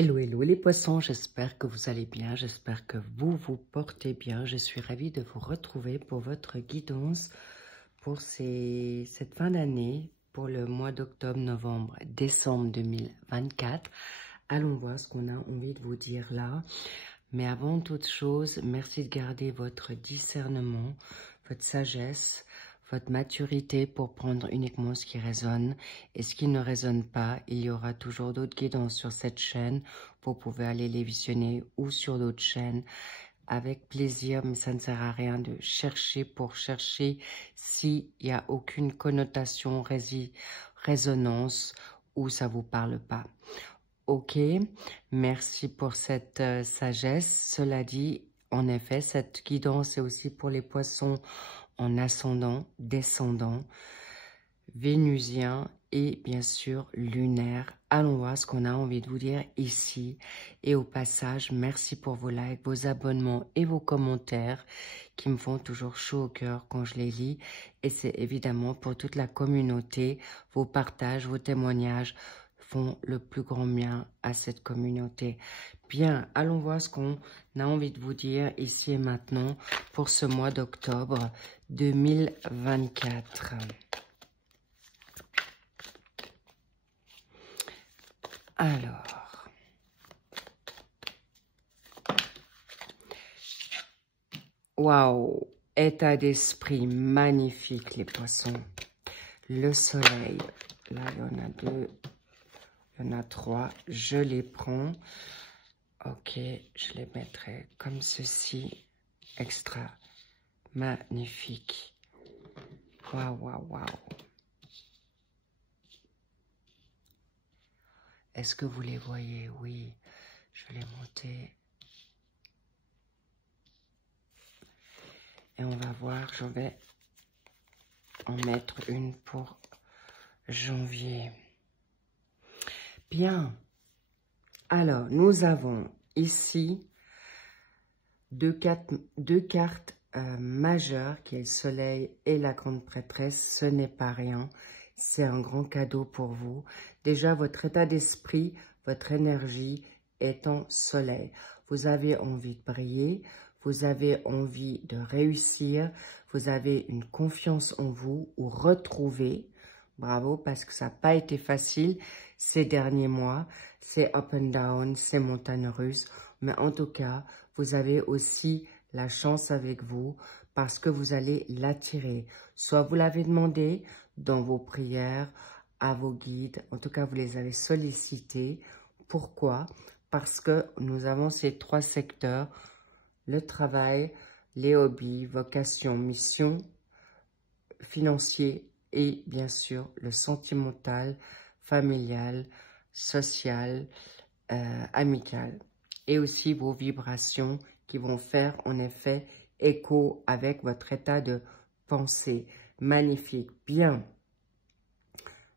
Hello, hello les poissons, j'espère que vous allez bien, j'espère que vous vous portez bien. Je suis ravie de vous retrouver pour votre guidance pour cette fin d'année, pour le mois d'octobre, novembre, décembre 2024. Allons voir ce qu'on a envie de vous dire là. Mais avant toute chose, merci de garder votre discernement, votre sagesse, votre maturité pour prendre uniquement ce qui résonne. Et ce qui ne résonne pas, il y aura toujours d'autres guidances sur cette chaîne. Vous pouvez aller les visionner ou sur d'autres chaînes avec plaisir, mais ça ne sert à rien de chercher pour chercher s'il n'y a aucune connotation, résonance ou ça ne vous parle pas. Ok, merci pour cette sagesse. Cela dit, en effet, cette guidance est aussi pour les poissons en ascendant, descendant, vénusien et bien sûr lunaire. Allons voir ce qu'on a envie de vous dire ici. Et au passage, merci pour vos likes, vos abonnements et vos commentaires qui me font toujours chaud au cœur quand je les lis. Et c'est évidemment pour toute la communauté, vos partages, vos témoignages font le plus grand bien à cette communauté. Bien, allons voir ce qu'on a envie de vous dire ici et maintenant pour ce mois d'octobre 2024. Alors, waouh, état d'esprit magnifique les poissons. Le soleil, là il y en a deux. Il y en a trois, je les prends. Ok, je les mettrai comme ceci. Extra. Magnifique. Waouh, waouh, waouh. Est-ce que vous les voyez? Oui, je vais les monter. Et on va voir, je vais en mettre une pour janvier. Bien. Alors, nous avons ici deux cartes majeures, qui est le soleil et la grande prêtresse. Ce n'est pas rien. C'est un grand cadeau pour vous. Déjà, votre état d'esprit, votre énergie est en soleil. Vous avez envie de briller, vous avez envie de réussir, vous avez une confiance en vous ou retrouver. Bravo, parce que ça n'a pas été facile ces derniers mois. C'est up and down, c'est montagne russe. Mais en tout cas, vous avez aussi la chance avec vous parce que vous allez l'attirer. Soit vous l'avez demandé dans vos prières, à vos guides. En tout cas, vous les avez sollicités. Pourquoi? Parce que nous avons ces trois secteurs. Le travail, les hobbies, vocation, mission, financier et bien sûr le sentimental, familial, social, amical. Et aussi vos vibrations qui vont faire en effet écho avec votre état de pensée. Magnifique. Bien.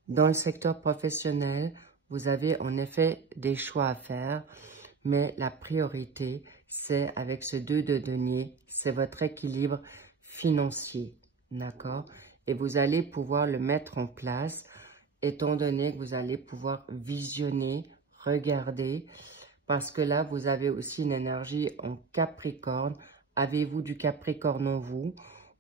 Dans le secteur professionnel, vous avez en effet des choix à faire, mais la priorité, c'est avec ce 2 de denier, c'est votre équilibre financier. D'accord? Et vous allez pouvoir le mettre en place, étant donné que vous allez pouvoir visionner, regarder, parce que là, vous avez aussi une énergie en Capricorne. Avez-vous du Capricorne en vous?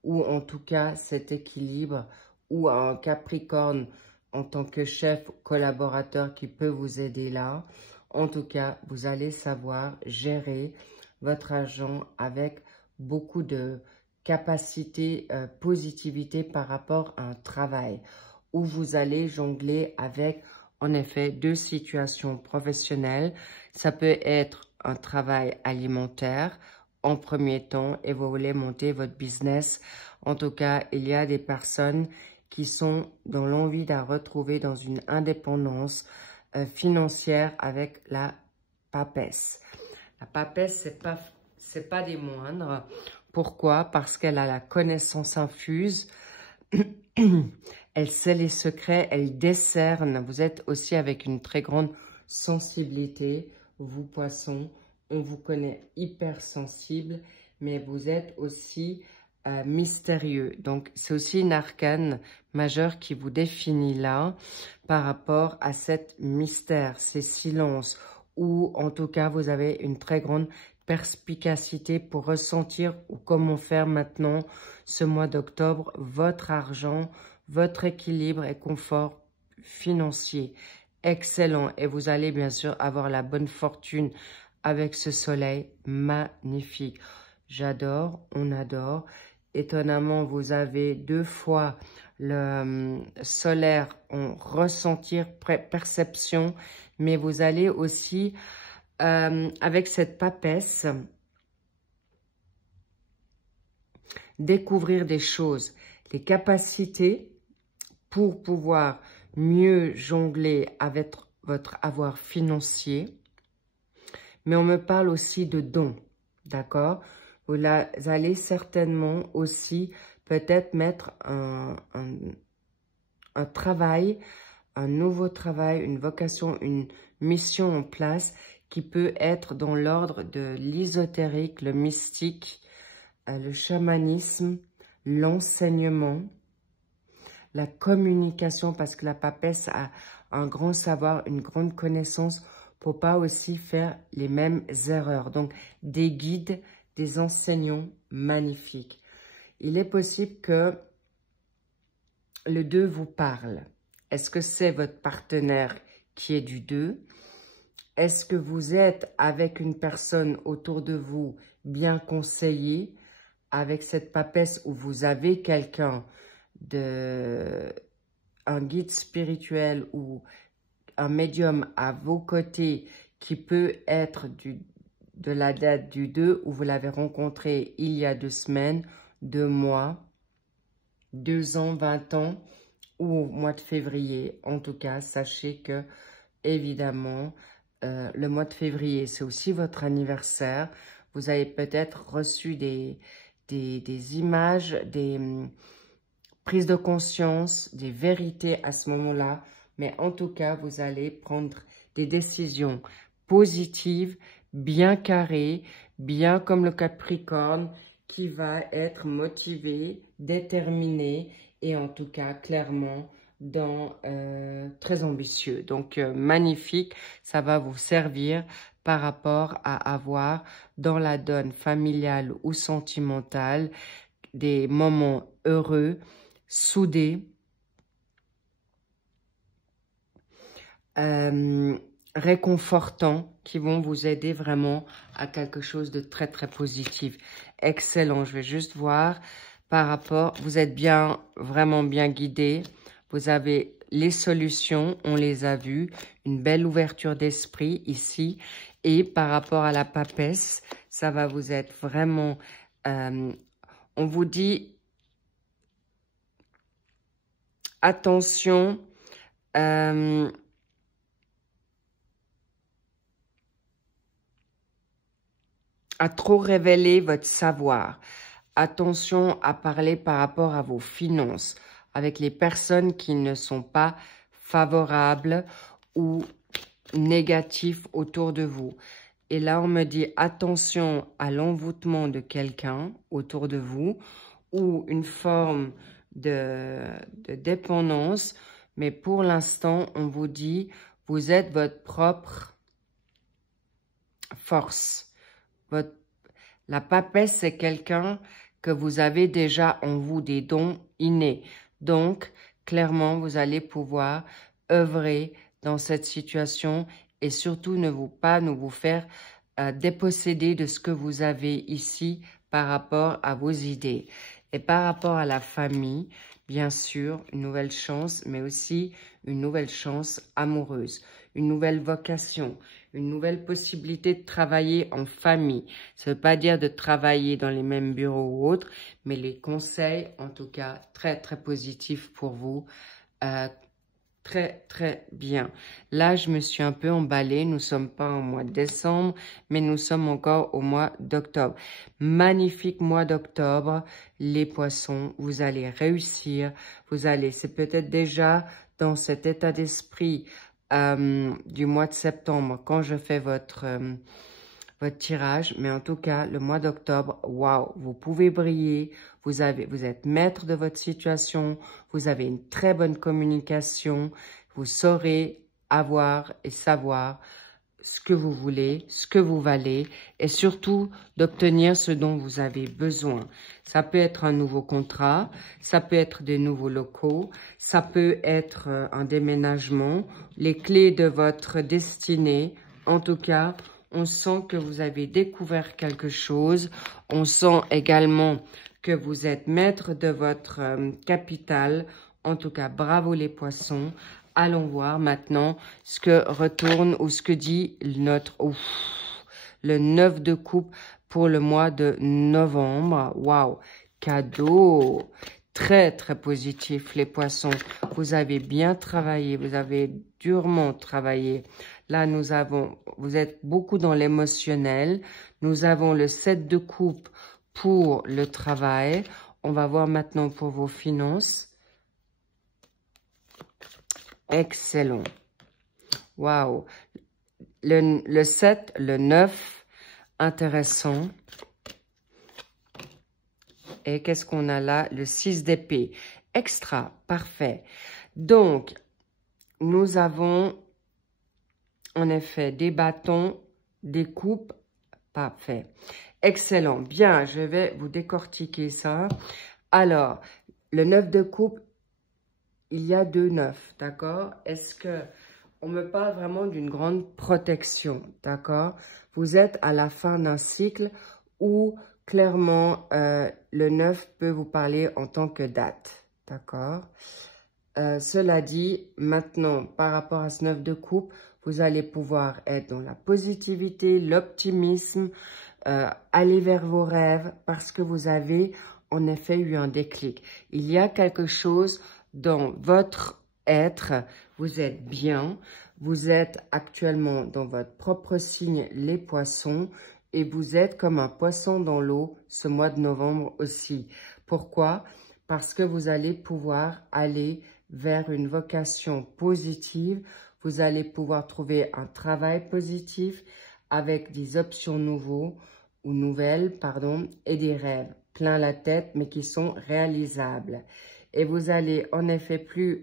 Ou en tout cas, cet équilibre, ou un Capricorne en tant que chef collaborateur qui peut vous aider là. En tout cas, vous allez savoir gérer votre argent avec beaucoup de capacité, positivité par rapport à un travail où vous allez jongler avec, en effet, deux situations professionnelles. Ça peut être un travail alimentaire en premier temps et vous voulez monter votre business. En tout cas, il y a des personnes qui sont dans l'envie de retrouver dans une indépendance financière avec la papesse. La papesse, c'est pas des moindres. Pourquoi? Parce qu'elle a la connaissance infuse. Elle sait les secrets, elle décerne. Vous êtes aussi avec une très grande sensibilité. Vous, poissons, on vous connaît hypersensible, mais vous êtes aussi mystérieux. Donc, c'est aussi une arcane majeure qui vous définit là par rapport à cette mystère, ces silences ou en tout cas, vous avez une très grande perspicacité pour ressentir ou comment faire maintenant, ce mois d'octobre, votre argent, votre équilibre et confort financier. Excellent. Et vous allez bien sûr avoir la bonne fortune avec ce soleil magnifique. J'adore, on adore. Étonnamment, vous avez 2 fois le solaire en ressentir, perception, mais vous allez aussi, avec cette papesse, découvrir des choses, les capacités pour pouvoir mieux jongler avec votre avoir financier. Mais on me parle aussi de dons, d'accord? Vous allez certainement aussi peut-être mettre un travail, un nouveau travail, une vocation, une mission en place qui peut être dans l'ordre de l'ésotérique, le mystique, le chamanisme, l'enseignement, la communication, parce que la papesse a un grand savoir, une grande connaissance pour pas aussi faire les mêmes erreurs. Donc, des guides, des enseignants magnifiques. Il est possible que le 2 vous parle. Est-ce que c'est votre partenaire qui est du 2? Est-ce que vous êtes avec une personne autour de vous bien conseillée, avec cette papesse où vous avez quelqu'un, un guide spirituel ou un médium à vos côtés qui peut être de la date du 2 où vous l'avez rencontré il y a 2 semaines, 2 mois, 2 ans, 20 ans ou au mois de février. En tout cas, sachez que, évidemment, le mois de février, c'est aussi votre anniversaire. Vous avez peut-être reçu des images, des prises de conscience, des vérités à ce moment-là. Mais en tout cas, vous allez prendre des décisions positives, bien carrées, bien comme le Capricorne, qui va être motivé, déterminé et en tout cas clairement très ambitieux. Donc magnifique, ça va vous servir par rapport à avoir dans la donne familiale ou sentimentale des moments heureux, soudés, réconfortants qui vont vous aider vraiment à quelque chose de très très positif. Excellent, je vais juste voir par rapport, vous êtes bien, vraiment bien guidé, vous avez les solutions, on les a vues, une belle ouverture d'esprit ici et par rapport à la papesse, ça va vous être vraiment, on vous dit attention, à trop révéler votre savoir. Attention à parler par rapport à vos finances avec les personnes qui ne sont pas favorables ou négatives autour de vous. Et là, on me dit attention à l'envoûtement de quelqu'un autour de vous ou une forme de dépendance. Mais pour l'instant, on vous dit, vous êtes votre propre force. La papesse, c'est quelqu'un que vous avez déjà en vous, des dons innés. Donc, clairement, vous allez pouvoir œuvrer dans cette situation et surtout ne vous faire déposséder de ce que vous avez ici par rapport à vos idées. Et par rapport à la famille, bien sûr, une nouvelle chance, mais aussi une nouvelle chance amoureuse, une nouvelle vocation, une nouvelle possibilité de travailler en famille. Ça ne veut pas dire de travailler dans les mêmes bureaux ou autres, mais les conseils, en tout cas, très, très positifs pour vous. Très, très bien. Là, je me suis un peu emballée. Nous ne sommes pas au mois de décembre, mais nous sommes encore au mois d'octobre. Magnifique mois d'octobre, les poissons. Vous allez réussir. C'est peut-être déjà dans cet état d'esprit du mois de septembre quand je fais votre tirage, mais en tout cas, le mois d'octobre, waouh, vous pouvez briller, vous êtes maître de votre situation, vous avez une très bonne communication, vous saurez avoir et savoir ce que vous voulez, ce que vous valez et surtout d'obtenir ce dont vous avez besoin. Ça peut être un nouveau contrat, ça peut être des nouveaux locaux, ça peut être un déménagement, les clés de votre destinée. En tout cas, on sent que vous avez découvert quelque chose. On sent également que vous êtes maître de votre capital. En tout cas, bravo les poissons. Allons voir maintenant ce que retourne ou ce que dit le 9 de coupe pour le mois de novembre. Waouh, cadeau. Très, très positif, les poissons. Vous avez bien travaillé, vous avez durement travaillé. Là, vous êtes beaucoup dans l'émotionnel. Nous avons le 7 de coupe pour le travail. On va voir maintenant pour vos finances. Excellent. Waouh. Le 7, le 9, intéressant. Et qu'est-ce qu'on a là? Le 6 d'épée. Extra, parfait. Donc, nous avons en effet des bâtons, des coupes. Parfait. Excellent. Bien, je vais vous décortiquer ça. Alors, le 9 de coupe, il y a 2 9, d'accord? Est-ce que on me parle vraiment d'une grande protection, d'accord? Vous êtes à la fin d'un cycle où clairement le 9 peut vous parler en tant que date, d'accord? Cela dit, maintenant, par rapport à ce 9 de coupe, vous allez pouvoir être dans la positivité, l'optimisme, aller vers vos rêves parce que vous avez en effet eu un déclic. Il y a quelque chose dans votre être, vous êtes bien, vous êtes actuellement dans votre propre signe, les poissons, et vous êtes comme un poisson dans l'eau ce mois de novembre aussi. Pourquoi? Parce que vous allez pouvoir aller vers une vocation positive, vous allez pouvoir trouver un travail positif avec des options nouvelles, et des rêves plein la tête, mais qui sont réalisables. Et vous allez en effet vous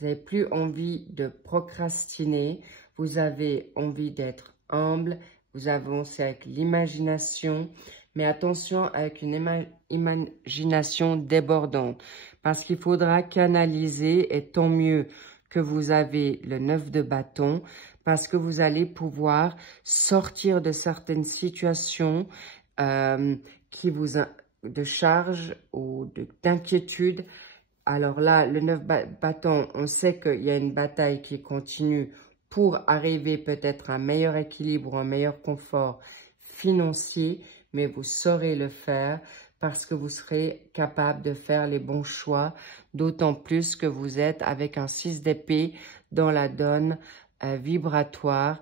n'avez plus envie de procrastiner, vous avez envie d'être humble, vous avancez avec l'imagination, mais attention avec une imagination débordante, parce qu'il faudra canaliser, et tant mieux que vous avez le 9 de bâton, parce que vous allez pouvoir sortir de certaines situations de charge ou d'inquiétude. Alors là, le 9 bâton, on sait qu'il y a une bataille qui continue pour arriver peut-être à un meilleur équilibre ou un meilleur confort financier, mais vous saurez le faire parce que vous serez capable de faire les bons choix, d'autant plus que vous êtes avec un 6 d'épée dans la donne vibratoire,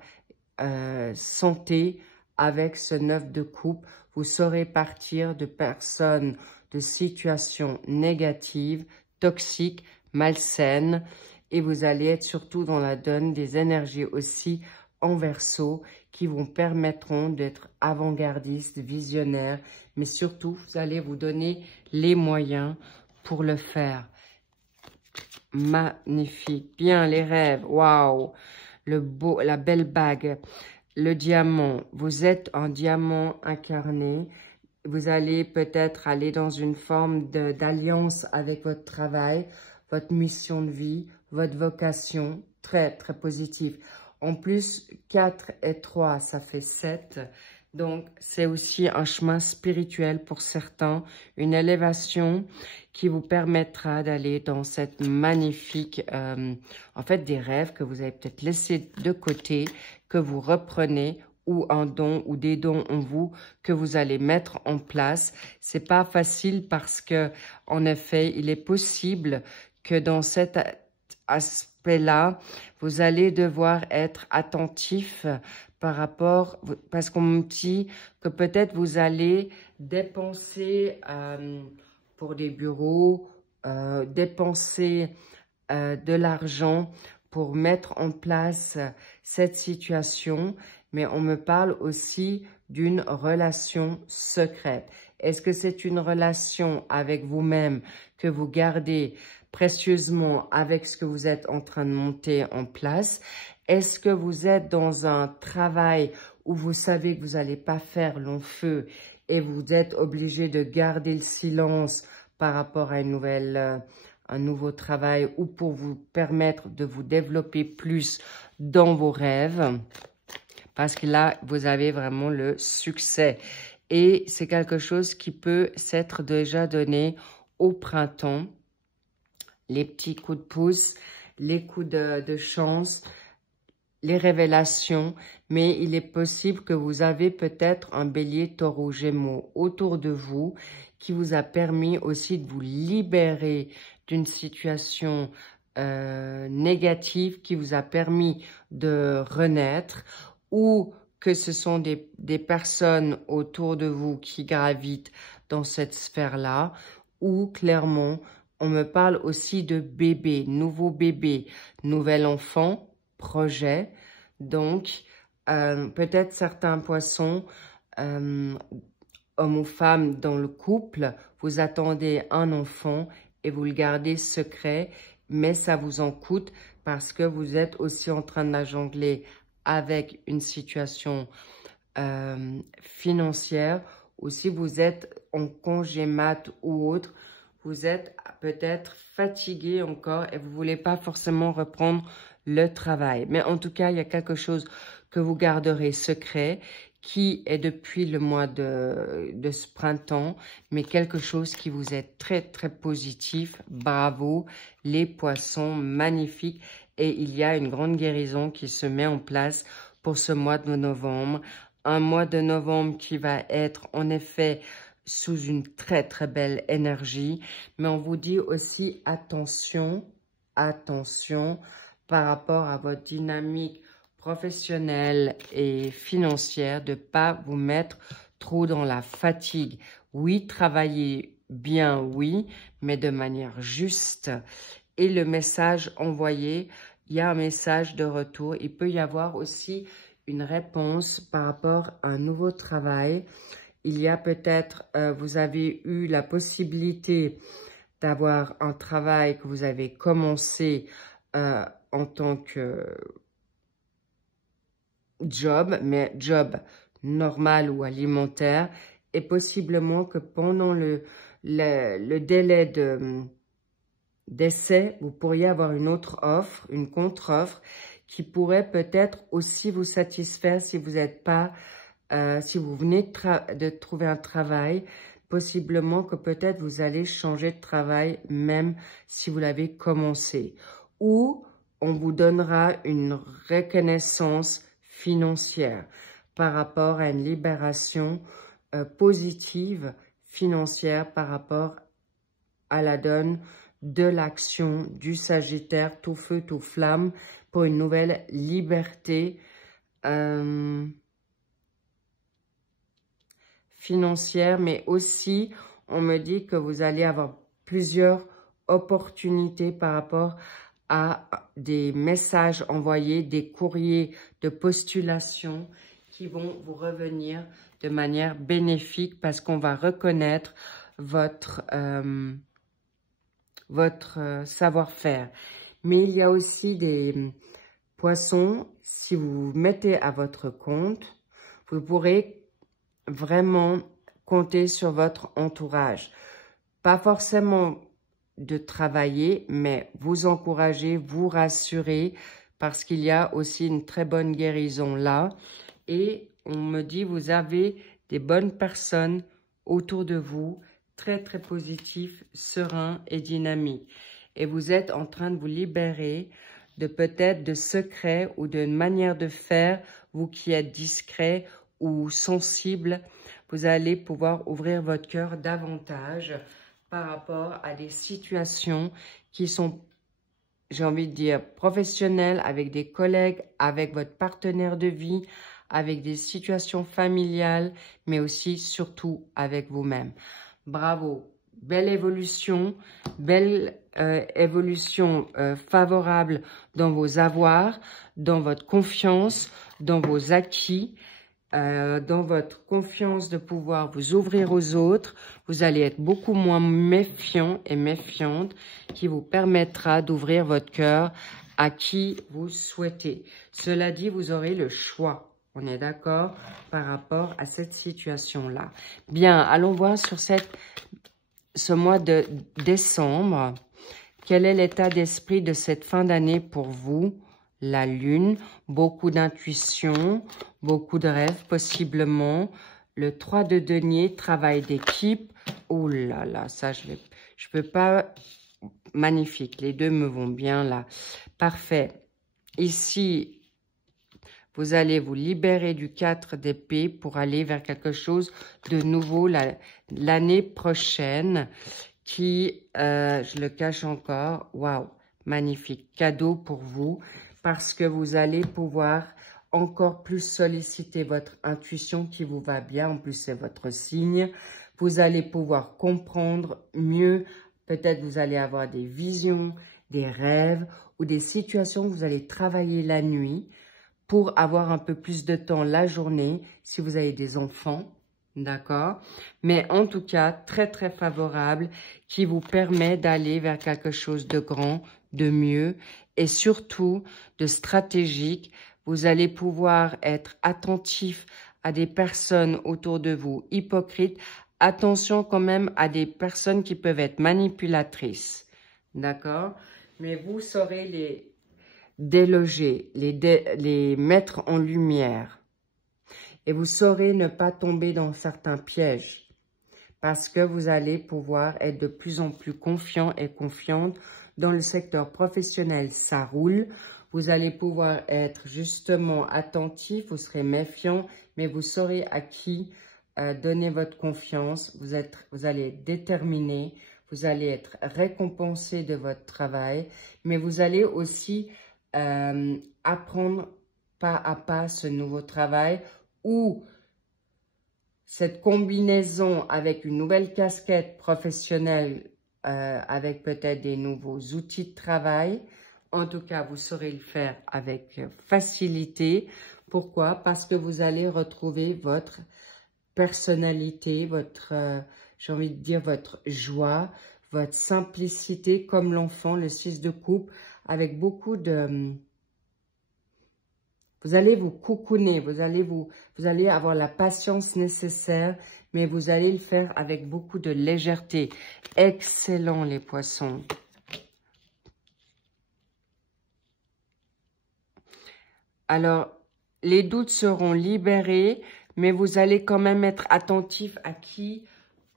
santé, avec ce 9 de coupe. Vous saurez partir de personnes, de situations négatives, toxiques, malsaines, et vous allez être surtout dans la donne des énergies aussi en Verseau qui vous permettront d'être avant-gardiste, visionnaire, mais surtout, vous allez vous donner les moyens pour le faire. Magnifique. Bien, les rêves. Waouh. La belle bague. Le diamant. Vous êtes un diamant incarné. Vous allez peut-être aller dans une forme d'alliance avec votre travail, votre mission de vie, votre vocation. Très, très positif. En plus, 4 et 3, ça fait 7. Donc, c'est aussi un chemin spirituel pour certains, une élévation qui vous permettra d'aller dans cette magnifique, en fait, des rêves que vous avez peut-être laissés de côté, que vous reprenez, ou un don ou des dons en vous que vous allez mettre en place. C'est pas facile parce que, en effet, il est possible que dans cet aspect-là, vous allez devoir être attentif par rapport, parce qu'on me dit que peut-être vous allez dépenser pour des bureaux, dépenser de l'argent pour mettre en place cette situation, mais on me parle aussi d'une relation secrète. Est-ce que c'est une relation avec vous-même que vous gardez précieusement avec ce que vous êtes en train de monter en place? Est-ce que vous êtes dans un travail où vous savez que vous n'allez pas faire long feu et vous êtes obligé de garder le silence par rapport à un nouveau travail ou pour vous permettre de vous développer plus dans vos rêves? Parce que là, vous avez vraiment le succès. Et c'est quelque chose qui peut s'être déjà donné au printemps. Les petits coups de pouce, les coups de chance, les révélations. Mais il est possible que vous avez peut-être un bélier, taureau, gémeaux autour de vous qui vous a permis aussi de vous libérer d'une situation négative, qui vous a permis de renaître, ou que ce sont des personnes autour de vous qui gravitent dans cette sphère-là, ou clairement, on me parle aussi de bébé, nouveau bébé, nouvel enfant, projet. Donc, peut-être certains poissons, homme ou femme dans le couple, vous attendez un enfant et vous le gardez secret, mais ça vous en coûte parce que vous êtes aussi en train de la jongler avec une situation financière, ou si vous êtes en congé mat ou autre, vous êtes peut-être fatigué encore et vous ne voulez pas forcément reprendre le travail. Mais en tout cas, il y a quelque chose que vous garderez secret qui est depuis le mois de ce printemps, mais quelque chose qui vous est très, très positif. Bravo, les poissons, magnifiques. Et il y a une grande guérison qui se met en place pour ce mois de novembre. Un mois de novembre qui va être en effet sous une très, très belle énergie. Mais on vous dit aussi attention, attention par rapport à votre dynamique professionnelle et financière, de ne pas vous mettre trop dans la fatigue. Oui, travaillez bien, oui, mais de manière juste. Et le message envoyé, il y a un message de retour. Il peut y avoir aussi une réponse par rapport à un nouveau travail. Il y a peut-être, vous avez eu la possibilité d'avoir un travail que vous avez commencé en tant que job, mais job normal ou alimentaire, et possiblement que pendant le délai d'essai, vous pourriez avoir une autre offre, une contre-offre, qui pourrait peut-être aussi vous satisfaire si vous n'êtes pas, si vous venez de trouver un travail, possiblement que peut-être vous allez changer de travail même si vous l'avez commencé. Ou on vous donnera une reconnaissance financière par rapport à une libération positive financière par rapport à la donne de l'action du Sagittaire, tout feu, tout flamme, pour une nouvelle liberté financière, mais aussi, on me dit que vous allez avoir plusieurs opportunités par rapport à des messages envoyés, des courriers de postulation qui vont vous revenir de manière bénéfique parce qu'on va reconnaître votre savoir-faire. Mais il y a aussi des poissons, si vous vous mettez à votre compte, vous pourrez vraiment compter sur votre entourage. Pas forcément de travailler, mais vous encourager, vous rassurer, parce qu'il y a aussi une très bonne guérison là. Et on me dit, vous avez des bonnes personnes autour de vous, très, très positifs, sereins et dynamiques. Et vous êtes en train de vous libérer de peut-être de secrets ou d'une manière de faire, vous qui êtes discret ou sensible, vous allez pouvoir ouvrir votre cœur davantage par rapport à des situations qui sont, j'ai envie de dire, professionnelles, avec des collègues, avec votre partenaire de vie, avec des situations familiales, mais aussi, surtout, avec vous-même. Bravo! Belle évolution favorable dans vos avoirs, dans votre confiance, dans vos acquis, dans votre confiance de pouvoir vous ouvrir aux autres. Vous allez être beaucoup moins méfiant et méfiante, qui vous permettra d'ouvrir votre cœur à qui vous souhaitez. Cela dit, vous aurez le choix. On est d'accord par rapport à cette situation-là. Bien, allons voir sur ce mois de décembre. Quel est l'état d'esprit de cette fin d'année pour vous? La lune, beaucoup d'intuition, beaucoup de rêves possiblement. Le 3 de denier, travail d'équipe. Oh là là, ça je peux pas. Magnifique, les deux me vont bien là. Parfait. Ici, vous allez vous libérer du 4 d'épée pour aller vers quelque chose de nouveau l'année prochaine qui, je le cache encore, waouh, magnifique, cadeau pour vous parce que vous allez pouvoir encore plus solliciter votre intuition qui vous va bien, en plus c'est votre signe. Vous allez pouvoir comprendre mieux, peut-être vous allez avoir des visions, des rêves ou des situations que vous allez travailler la nuit pour avoir un peu plus de temps la journée si vous avez des enfants, d'accord? Mais en tout cas, très très favorable qui vous permet d'aller vers quelque chose de grand, de mieux et surtout de stratégique. Vous allez pouvoir être attentif à des personnes autour de vous hypocrites. Attention quand même à des personnes qui peuvent être manipulatrices, d'accord? Mais vous saurez les déloger, les mettre en lumière. Et vous saurez ne pas tomber dans certains pièges parce que vous allez pouvoir être de plus en plus confiant et confiante dans le secteur professionnel. Ça roule. Vous allez pouvoir être justement attentif, vous serez méfiant, mais vous saurez à qui donner votre confiance. Vous allez être déterminé, vous allez être récompensé de votre travail, mais vous allez aussi apprendre pas à pas ce nouveau travail ou cette combinaison avec une nouvelle casquette professionnelle, avec peut-être des nouveaux outils de travail. En tout cas, vous saurez le faire avec facilité. Pourquoi? Parce que vous allez retrouver votre personnalité, j'ai envie de dire votre joie, votre simplicité comme l'enfant, le 6 de coupe, avec beaucoup de... Vous allez vous cocooner, vous allez avoir la patience nécessaire, mais vous allez le faire avec beaucoup de légèreté. Excellent les poissons. Alors, les doutes seront libérés, mais vous allez quand même être attentif à qui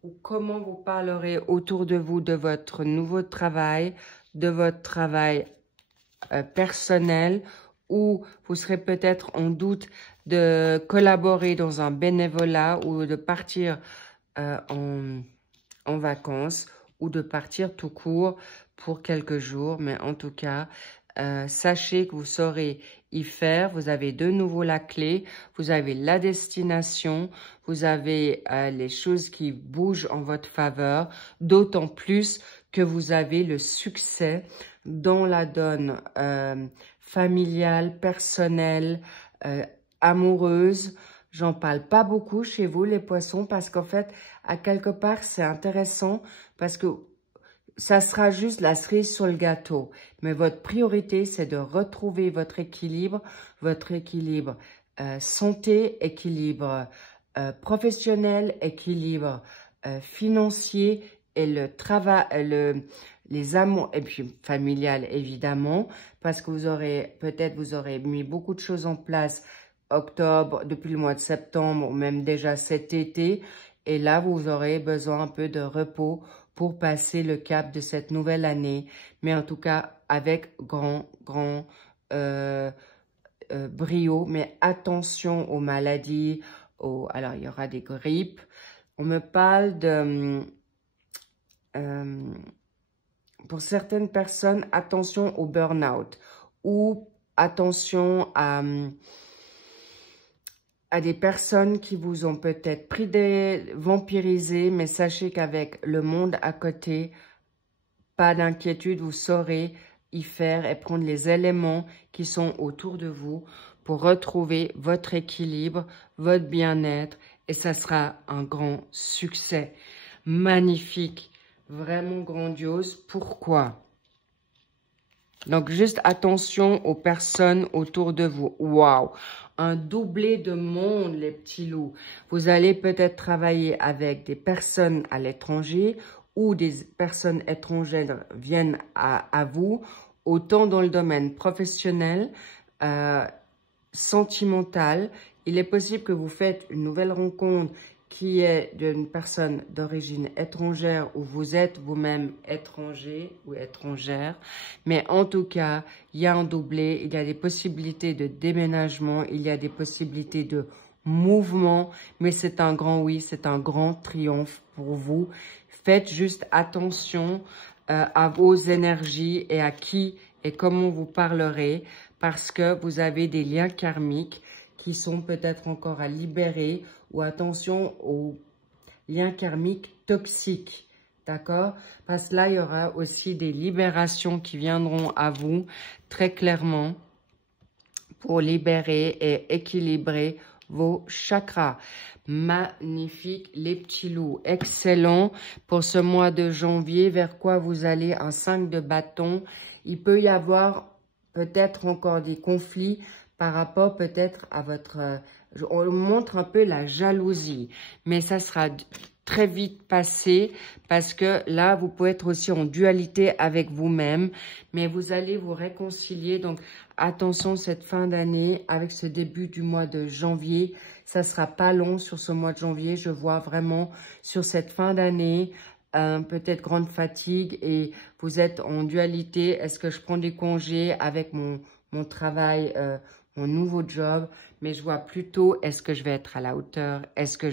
ou comment vous parlerez autour de vous de votre nouveau travail, de votre travail personnel, ou vous serez peut-être en doute de collaborer dans un bénévolat ou de partir en vacances ou de partir tout court pour quelques jours. Mais en tout cas, sachez que vous saurez y faire. Vous avez de nouveau la clé, vous avez la destination, vous avez les choses qui bougent en votre faveur, d'autant plus que vous avez le succès dans la donne familiale, personnelle, amoureuse. J'en parle pas beaucoup chez vous, les poissons, parce qu'en fait, à quelque part, c'est intéressant parce que ça sera juste la cerise sur le gâteau. Mais votre priorité, c'est de retrouver votre équilibre santé, équilibre professionnel, équilibre financier et le travail, les amours, et puis familial évidemment, parce que vous aurez mis beaucoup de choses en place octobre, depuis le mois de septembre, ou même déjà cet été, et là vous aurez besoin un peu de repos pour passer le cap de cette nouvelle année, mais en tout cas avec grand brio, mais attention aux maladies, alors il y aura des grippes. On me parle de... pour certaines personnes, attention au burn-out ou attention à des personnes qui vous ont peut-être vampirisé, mais sachez qu'avec le monde à côté, pas d'inquiétude, vous saurez y faire et prendre les éléments qui sont autour de vous pour retrouver votre équilibre, votre bien-être, et ça sera un grand succès. Magnifique, vraiment grandiose. Pourquoi? Donc, juste attention aux personnes autour de vous. Waouh! Un doublé de monde, les petits loups. Vous allez peut-être travailler avec des personnes à l'étranger ou des personnes étrangères viennent à vous, autant dans le domaine professionnel, sentimental. Il est possible que vous faites une nouvelle rencontre qui est d'une personne d'origine étrangère ou vous êtes vous-même étranger ou étrangère. Mais en tout cas, il y a un doublé, il y a des possibilités de déménagement, il y a des possibilités de mouvement, mais c'est un grand oui, c'est un grand triomphe pour vous. Faites juste attention à vos énergies et à qui et comment vous parlerez parce que vous avez des liens karmiques qui sont peut-être encore à libérer ou attention aux liens karmiques toxiques, d'accord? Parce que là, il y aura aussi des libérations qui viendront à vous très clairement pour libérer et équilibrer vos chakras. Magnifique, les petits loups. Excellent pour ce mois de janvier. Vers quoi vous allez? Un 5 de bâton. Il peut y avoir peut-être encore des conflits par rapport peut-être à votre... on montre un peu la jalousie, mais ça sera très vite passé parce que là, vous pouvez être aussi en dualité avec vous-même, mais vous allez vous réconcilier. Donc, attention cette fin d'année avec ce début du mois de janvier. Ça sera pas long sur ce mois de janvier. Je vois vraiment sur cette fin d'année peut-être grande fatigue et vous êtes en dualité. Est-ce que je prends des congés avec mon travail, mon nouveau job? Mais je vois plutôt, est-ce que je vais être à la hauteur? Est-ce que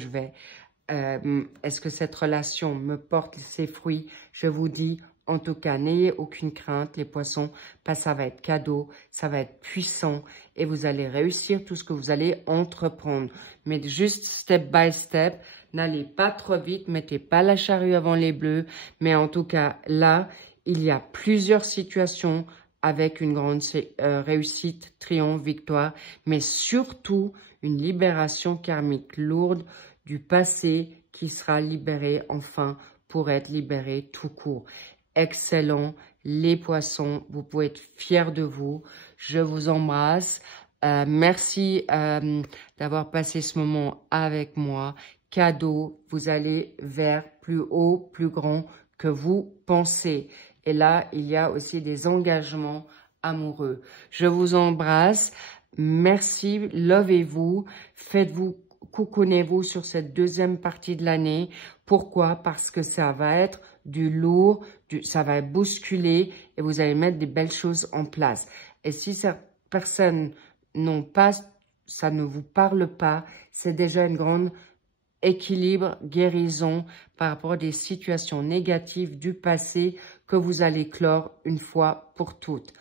est-ce que cette relation me porte ses fruits? Je vous dis, en tout cas, n'ayez aucune crainte, les poissons, parce que ça va être cadeau, ça va être puissant et vous allez réussir tout ce que vous allez entreprendre. Mais juste step by step, n'allez pas trop vite, mettez pas la charrue avant les bœufs. Mais en tout cas, là, il y a plusieurs situations avec une grande réussite, triomphe, victoire, mais surtout une libération karmique lourde du passé qui sera libéré enfin pour être libéré tout court. Excellent, les poissons, vous pouvez être fiers de vous. Je vous embrasse. Merci d'avoir passé ce moment avec moi. Cadeau, vous allez vers plus haut, plus grand que vous pensez. Et là, il y a aussi des engagements amoureux. Je vous embrasse. Merci, lovez-vous, faites-vous, coucounez-vous sur cette deuxième partie de l'année. Pourquoi? Parce que ça va être du lourd, ça va bousculer et vous allez mettre des belles choses en place. Et si certaines personnes n'ont pas, ça ne vous parle pas, c'est déjà une grande équilibre, guérison par rapport à des situations négatives du passé que vous allez clore une fois pour toutes.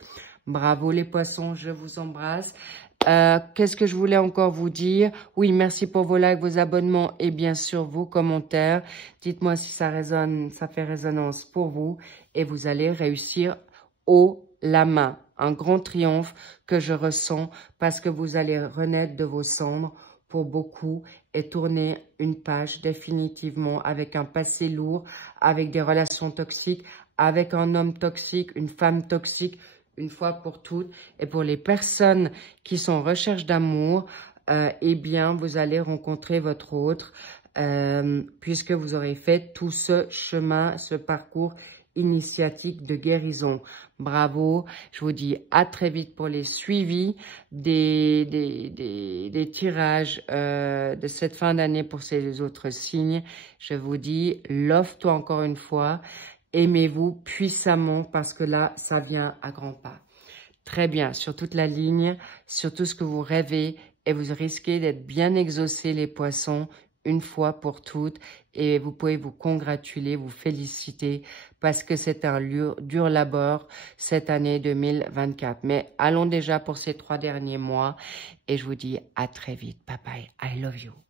Bravo les poissons, je vous embrasse. Qu'est-ce que je voulais encore vous dire? Oui, merci pour vos likes, vos abonnements et bien sûr vos commentaires. Dites-moi si ça résonne, ça fait résonance pour vous et vous allez réussir haut la main. Un grand triomphe que je ressens parce que vous allez renaître de vos cendres pour beaucoup et tourner une page définitivement avec un passé lourd, avec des relations toxiques, avec un homme toxique, une femme toxique, une fois pour toutes. Et pour les personnes qui sont en recherche d'amour, eh bien, vous allez rencontrer votre autre puisque vous aurez fait tout ce chemin, ce parcours initiatique de guérison. Bravo, je vous dis à très vite pour les suivis des tirages de cette fin d'année pour ces autres signes. Je vous dis, love-toi encore une fois. Aimez-vous puissamment parce que là, ça vient à grands pas. Très bien, sur toute la ligne, sur tout ce que vous rêvez et vous risquez d'être bien exaucés les poissons une fois pour toutes et vous pouvez vous congratuler, vous féliciter parce que c'est un dur labeur cette année 2024. Mais allons déjà pour ces 3 derniers mois et je vous dis à très vite. Bye bye, I love you.